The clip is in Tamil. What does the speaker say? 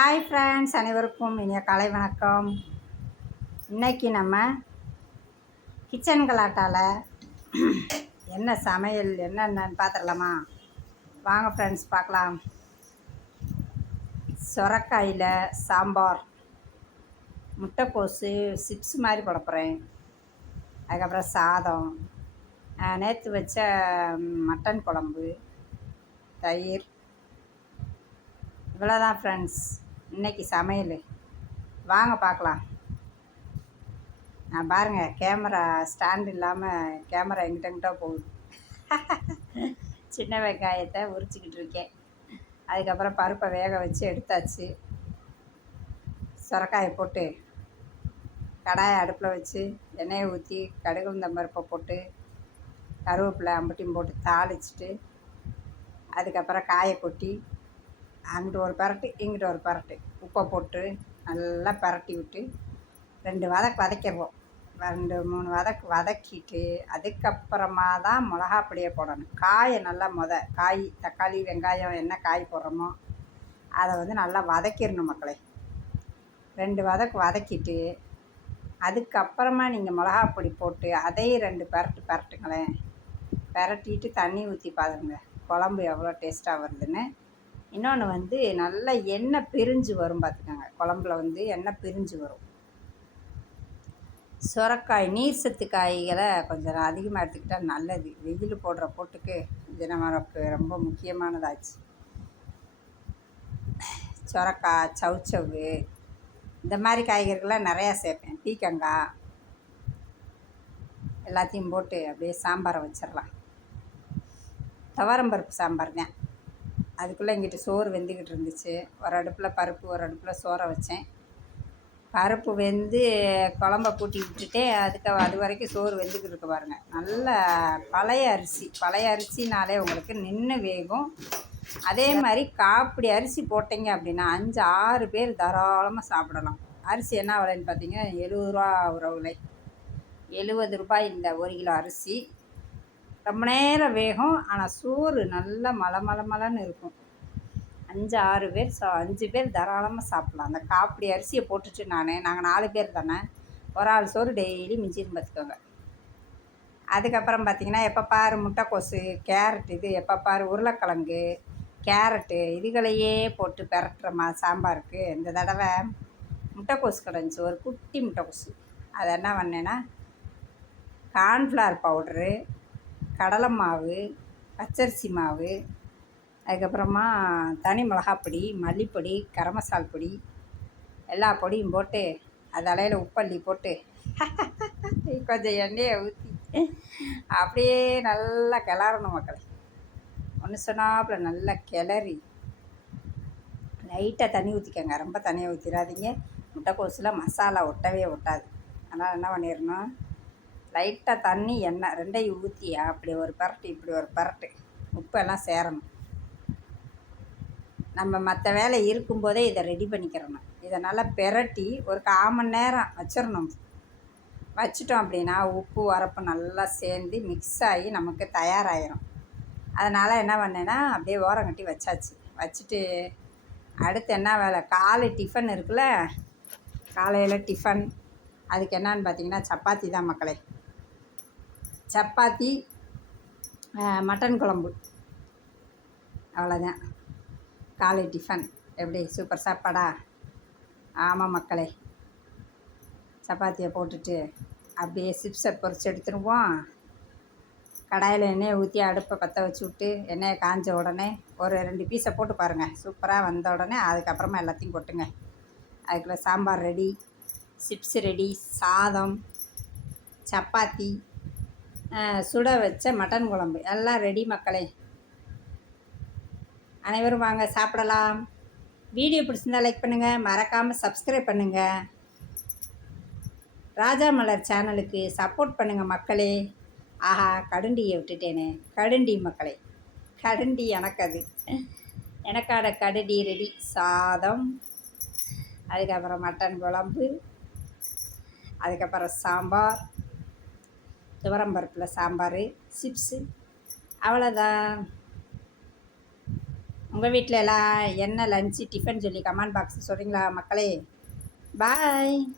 ஹாய் ஃப்ரெண்ட்ஸ் அனைவருக்கும் இனிய காலை வணக்கம். இன்னைக்கு நம்ம கிச்சன் கலாட்டாவில் என்ன சமையல் என்னென்னு பார்த்துடலாமா வாங்க ஃப்ரெண்ட்ஸ் பார்க்கலாம் சொரக்காயில் சாம்பார் முட்டைக்கோசு சிப்ஸ் மாதிரி போட போகிறேன் அதுக்கப்புறம் சாதம். நேற்று வச்ச மட்டன் குழம்பு தயிர். இவ்வளோதான் ஃப்ரெண்ட்ஸ் இன்னைக்கு சமையல். வாங்க பார்க்கலாம். நான் பாருங்கள் கேமரா ஸ்டாண்ட் இல்லாமல் கேமரா எங்கிட்ட போகுது. சின்ன வெங்காயத்தை உரிச்சிக்கிட்டு இருக்கேன். அதுக்கப்புறம் பருப்பை வேக வச்சு எடுத்தாச்சு. சுரக்காயை போட்டு கடாயை அடுப்பில் வச்சு எண்ணெயை ஊற்றி கடுகு இந்த பருப்பை போட்டு கருவேப்பிலை அம்பட்டியும் போட்டு தாளிச்சிட்டு அதுக்கப்புறம் காயை கொட்டி அங்கிட்டு ஒரு பரட்டு இங்கிட்டு ஒரு பரட்டு. உப்பை போட்டு நல்லா பரட்டி விட்டு ரெண்டு வதக்கு வதக்கிடுவோம். ரெண்டு மூணு வதக்கு வதக்கிட்டு அதுக்கப்புறமா தான் மிளகா பொடியை போடணும். காயை நல்லா மொத காய் தக்காளி வெங்காயம் என்ன காய் போடுறோமோ அதை வந்து நல்லா வதக்கிடணும் மக்களே. ரெண்டு வதக்கு வதக்கிட்டு அதுக்கப்புறமா நீங்கள் மிளகா பொடி போட்டு அதையும் ரெண்டு பரட்டு பரட்டுங்களேன். பரட்டிட்டு தண்ணி ஊற்றி பாருங்க. குழம்பு எவ்வளோ டேஸ்ட்டாக வருதுன்னு. இன்னொன்று வந்து நல்லா எண்ணெய் பிரிஞ்சு வரும் பார்த்துக்கோங்க. குழம்புல வந்து எண்ணெய் பிரிஞ்சு வரும். சுரக்காய் நீர் சத்து காய்களை கொஞ்சம் அதிகமாக எடுத்துக்கிட்டால் நல்லது. வெயில் போடுற போட்டுக்கு இது நமக்கு ரொம்ப முக்கியமானதாச்சு. சுரக்காய் சவுச்சவு இந்த மாதிரி காய்கறிகள்லாம் நிறையா சேர்ப்பேன். பீக்கங்காய் எல்லாத்தையும் போட்டு அப்படியே சாம்பாரை வச்சிடலாம். துவரம்பருப்பு சாம்பார் தான். அதுக்குள்ளே இங்கிட்டு சோறு வெந்துக்கிட்டு இருந்துச்சு. ஒரு அடுப்பில் பருப்பு ஒரு அடுப்பில் சோறை வச்சேன். பருப்பு வெந்து குழம்ப கூட்டி விட்டுட்டே அதுக்கு அது வரைக்கும் சோறு வெந்துக்கிட்டு இருக்கு பாருங்கள் நல்ல பழைய அரிசி. பழைய அரிசினாலே உங்களுக்கு நின்று வேகும். அதே மாதிரி காப்பிடி அரிசி போட்டிங்க அப்படின்னா அஞ்சு ஆறு பேர் தாராளமாக சாப்பிடலாம். அரிசி என்ன விலைன்னு பார்த்தீங்கன்னா எழுபது ரூபா ஒரு விலை. எழுபது ரூபாய் இந்த ஒரு கிலோ அரிசி. ரொம்ப நேரம் வேகும் ஆனால் சோறு நல்லா மலை மலை மலைன்னு இருக்கும். அஞ்சு ஆறு பேர் சா அஞ்சு பேர் தாராளமாக சாப்பிட்லாம். அந்த காப்பிடி அரிசியை போட்டுட்டு நான் நாங்கள் நாலு பேர் தானே ஒரு ஆள் சோறு டெய்லி மிஞ்சின்னு பார்த்துக்கோங்க. அதுக்கப்புறம் பார்த்திங்கன்னா எப்போ பாரு முட்டைக்கோசு கேரட் இது எப்போ பாரு உருளைக்கிழங்கு கேரட்டு இதுகளையே போட்டு பெரட்டுறமா சாம்பாருக்கு. இந்த தடவை முட்டைக்கோசு கிடந்துச்சு ஒரு குட்டி முட்டைக்கோசு. அதை என்ன பண்ணேன்னா கார்ன்ஃப்ளவர் பவுட்ரு கடலை மாவு பச்சரிசி மாவு அதுக்கப்புறமா தனி மிளகாப்பொடி மல்லிப்பொடி கரம் மசால் பொடி எல்லா பொடியும் போட்டு அது அலையில் உப்பள்ளி போட்டு கொஞ்சம் எண்ணெயை ஊற்றி அப்படியே நல்லா கிளறணும் மக்களை. ஒன்று சொன்னாப்புல நல்லா கிளறி லைட்டாக தண்ணி ஊற்றிக்கங்க ரொம்ப தண்ணியை ஊற்றிடாதீங்க முட்டைக்கோஸில் மசாலா ஒட்டவே ஒட்டாது. அதனால் என்ன பண்ணிடணும்? லைட்டாக தண்ணி எண்ணெய் ரெண்டையும் ஊற்றி அப்படி ஒரு பரட்டு இப்படி ஒரு பரட்டு. உப்பெல்லாம் சேரணும். நம்ம மற்ற வேலை இருக்கும்போதே இதை ரெடி பண்ணிக்கிறணும். இதை நல்லா பெரட்டி ஒரு கால் மணி நேரம் வச்சிடணும் வச்சிட்டோம் அப்படின்னா உப்பு உரப்பு நல்லா சேர்ந்து மிக்ஸ் ஆகி நமக்கு தயாராகிடும் அதனால் என்ன பண்ணேன்னா அப்படியே ஓரம் கட்டி வச்சாச்சு. வச்சுட்டு அடுத்து என்ன வேலை? காலை டிஃபன் இருக்குல்ல? காலையில் டிஃபன் அதுக்கு என்னான்னு பார்த்தீங்கன்னா சப்பாத்தி தான் மக்களே. சப்பாத்தி மட்டன் குழம்பு. அவ்வளோதான். காலை டிஃபன். எப்படி? சூப்பர் சாப்பாடா? ஆமாம் மக்களே. சப்பாத்தியை போட்டுட்டு அப்படியே சிப்ஸை பொறிச்சு எடுத்துருவோம். கடாயில் எண்ணெயை ஊற்றி அடுப்பை பற்ற வச்சு விட்டு எண்ணெயை காஞ்ச உடனே ஒரு ரெண்டு பீஸை போட்டு பாருங்கள் சூப்பராக வந்த உடனே அதுக்கப்புறமா எல்லாத்தையும் கொட்டுங்க. அதுக்குள்ளே சாம்பார் ரெடி சிப்ஸ் ரெடி சாதம் சப்பாத்தி சுட வச்ச மட்டன் குழம்பு. எல்லாம் ரெடி மக்களே. அனைவரும் வாங்க சாப்பிடலாம். வீடியோ பிடிச்சிருந்தால் லைக் பண்ணுங்கள் மறக்காமல் சப்ஸ்கிரைப் பண்ணுங்கள் ராஜா மலர் சேனலுக்கு சப்போர்ட் பண்ணுங்கள் மக்களே. ஆஹா கடுண்டியை விட்டுட்டேனே. கடுண்டி மக்களே. கடுண்டி எனக்கு அது. எனக்கான கடுண்டி ரெடி சாதம் அதுக்கப்புறம் மட்டன் குழம்பு அதுக்கப்புறம் சாம்பார். துவரம்பருப்பில் சாம்பார் சிப்ஸு அவ்வளோதான் உங்கள் வீட்டில் எல்லாம் என்ன லஞ்சு டிஃபன் சொல்லி கமெண்ட் பாக்ஸ் சொல்கிறீங்களா மக்களே? பாய்.